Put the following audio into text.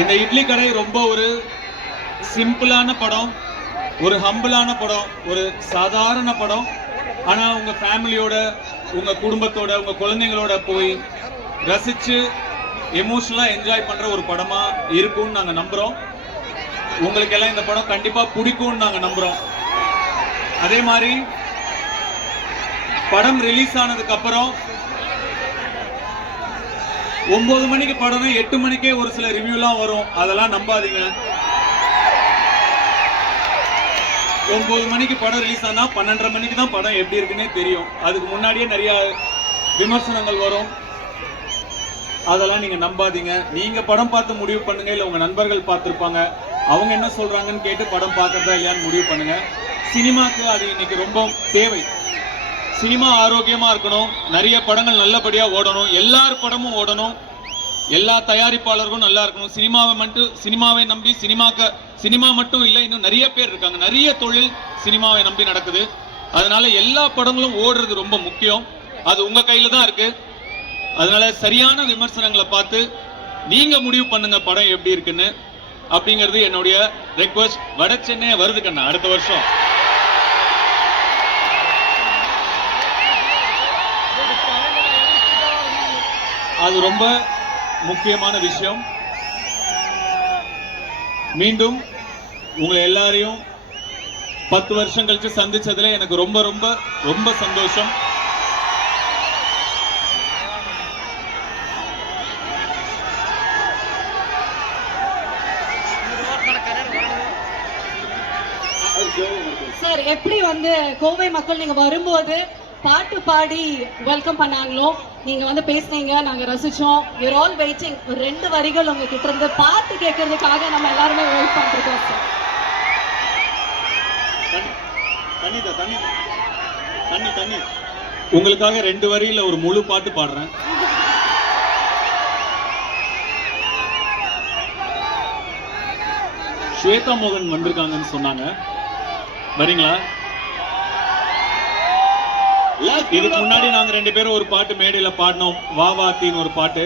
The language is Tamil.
இந்த இட்லி கடை ரொம்ப ஒரு சிம்பிளான படம், ஒரு ஹம்பிளான படம், ஒரு சாதாரண படம். ஆனா உங்க ஃபேமிலியோட, உங்க குடும்பத்தோட, உங்க குழந்தைங்களோட போய் ரசிச்சு எமோஷனலா என்ஜாய் பண்ற ஒரு படமா இருக்கும்னு நாங்க நம்புறோம். உங்களுக்கு எல்லாம் இந்த படம் கண்டிப்பா பிடிக்கும்னு நாங்க நம்புறோம். அதே மாதிரி படம் ரிலீஸ் ஆனதுக்கு அப்புறம் 9 மணிக்கு படம் 8 மணிக்கே ஒரு சில ரிவ்யூலாம் வரும். அதெல்லாம் நம்பாதீங்க. 9 மணிக்கு படம் ரிலீஸ் ஆனா 12:30 மணிக்கு தான் படம் எப்படி இருக்குன்னே தெரியும். அதுக்கு முன்னாடியே நிறைய விமர்சனங்கள் வரும். அதெல்லாம் நீங்க நம்பாதீங்க. நீங்க படம் பார்த்து முடிவு பண்ணுங்க. இல்ல உங்க நண்பர்கள் பார்த்திருப்பாங்க, அவங்க என்ன சொல்றாங்கன்னு கேட்டு படம் பார்க்கறதா இல்லையான்னு முடிவு பண்ணுங்க. சினிமாக்கு அது இன்னைக்கு ரொம்ப தேவை. சினிமா ஆரோக்கியமா இருக்கணும், நிறைய படங்கள் நல்லபடியா ஓடணும், எல்லார் படமும் ஓடணும், எல்லா தயாரிப்பாளர்களும் நல்லா இருக்கணும். சினிமாவை நம்பி சினிமா மட்டும் இல்லை, இன்னும் நிறைய பேர் இருக்காங்க. நிறைய தொழில் சினிமாவை நம்பி நடக்குது. அதனால எல்லா படங்களும் ஓடுறது ரொம்ப முக்கியம். அது உங்க கையில தான் இருக்கு. அதனால சரியான விமர்சனங்களை பார்த்து நீங்க முடிவு பண்ணுங்க படம் எப்படி இருக்குன்னு. அப்படிங்கிறது என்னுடைய ரெக்வஸ்ட். வட சென்னை வருது கண்ணா அடுத்த வருஷம். அது ரொம்ப முக்கியமான விஷயம். மீண்டும் உங்களை எல்லாரையும் 10 வருஷம் கழிச்சு சந்திச்சதுல எனக்கு ரொம்ப ரொம்ப ரொம்ப சந்தோஷம். சார், எப்படி கோவை மக்கள் நீங்க வரும்போது பாட்டு பாடி வெல்கம் பண்ணாங்களோ, நீங்க பேசுனீங்க, நாங்க ரசிச்சோம். we're all waiting. ஒரு 2 வரிகள் உங்ககிட்ட இருந்து பாட்டு கேட்கறதுக்காக நம்ம எல்லாருமே வெயிட் பண்ணிருக்கோம் சார். தண்ணி உங்களுக்காக 2 வரியில ஒரு முழு பாட்டு பாடுறேன். ஸ்வேதா மோகன் வந்திருக்காங்கன்னு சொன்னாங்க, வரீங்களா? இதுக்கு முன்னாடி நாங்க 2 பேரும் ஒரு பாட்டு மேடையில பாடினோம், வா வா தீன்னு ஒரு பாட்டு.